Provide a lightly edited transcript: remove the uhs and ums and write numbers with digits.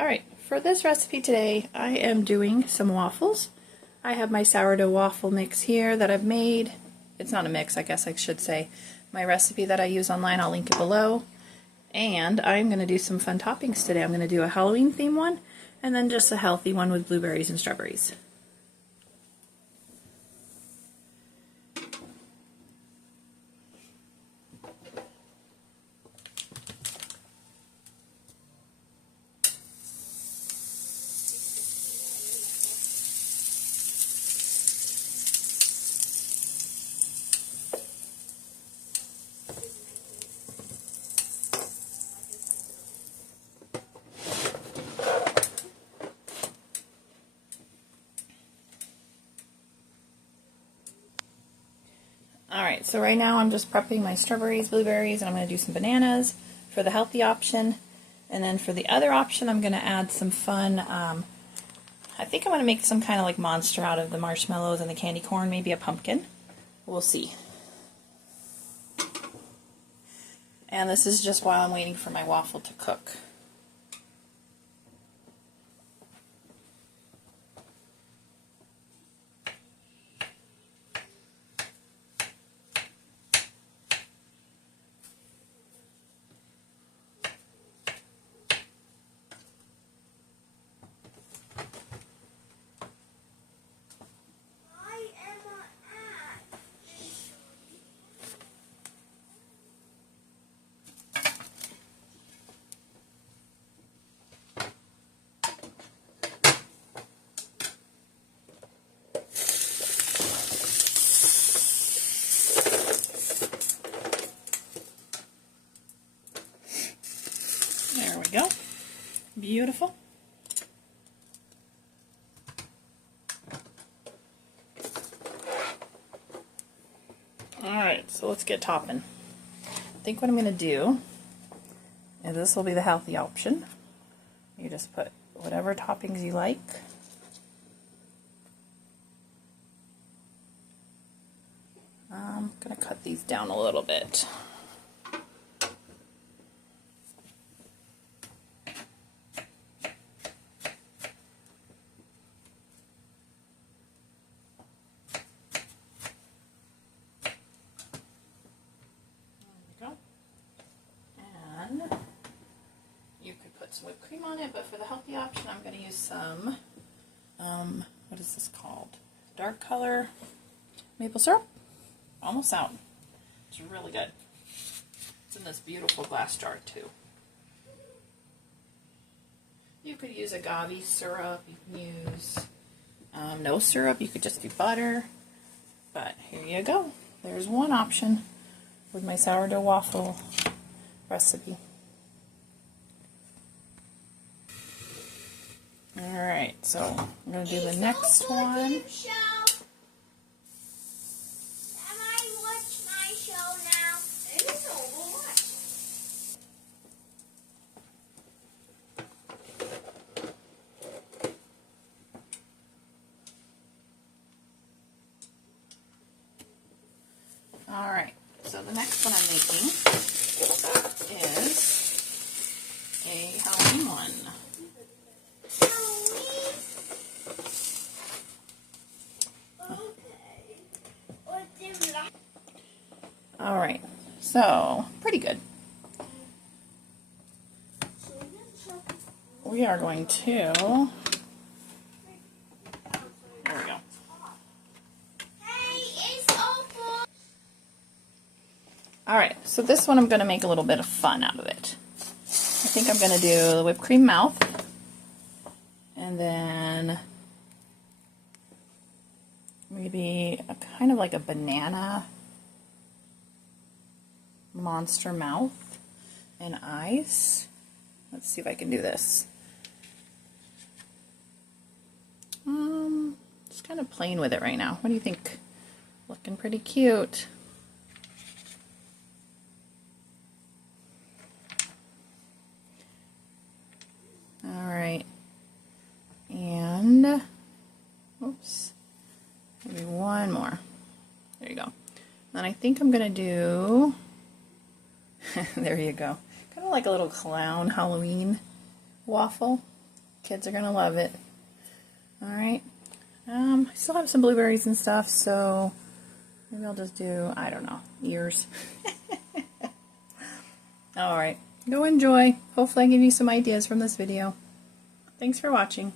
Alright, for this recipe today, I am doing some waffles. I have my sourdough waffle mix here that I've made. It's not a mix, I guess I should say. My recipe that I use online, I'll link it below. And I'm going to do some fun toppings today. I'm going to do a Halloween theme one, and then just a healthy one with blueberries and strawberries. Alright, so right now I'm just prepping my strawberries, blueberries, and I'm going to do some bananas for the healthy option. And then for the other option, I'm going to add some fun, I think I'm going to make some kind of like monster out of the marshmallows and the candy corn, maybe a pumpkin. We'll see. And this is just while I'm waiting for my waffle to cook. There we go. Beautiful. Alright, so let's get topping. I think what I'm going to do is this will be the healthy option. You just put whatever toppings you like. I'm going to cut these down a little bit. You could put some whipped cream on it, but for the healthy option, I'm going to use some, what is this called? Dark color maple syrup. Almost out. It's really good. It's in this beautiful glass jar, too. You could use agave syrup. You can use no syrup. You could just do butter. But here you go. There's one option with my sourdough waffle recipe. Alright, so I'm going to do the next one. Alright, so the next one I'm making is a Halloween one. Alright, so pretty good. We are going to, there we go. Alright, so this one I'm going to make a little bit of fun out of it. I think I'm going to do the whipped cream mouth, and then maybe a kind of like a banana monster mouth and eyes. Let's see if I can do this. Just kind of playing with it right now. What do you think? Looking pretty cute. Alright. And oops. Maybe one more. There you go. Then I think I'm going to do, there you go, kind of like a little clown Halloween waffle. Kids are gonna love it. Alright. I still have some blueberries and stuff, so maybe I'll just do, I don't know, ears. Alright. Go enjoy. Hopefully I give you some ideas from this video. Thanks for watching.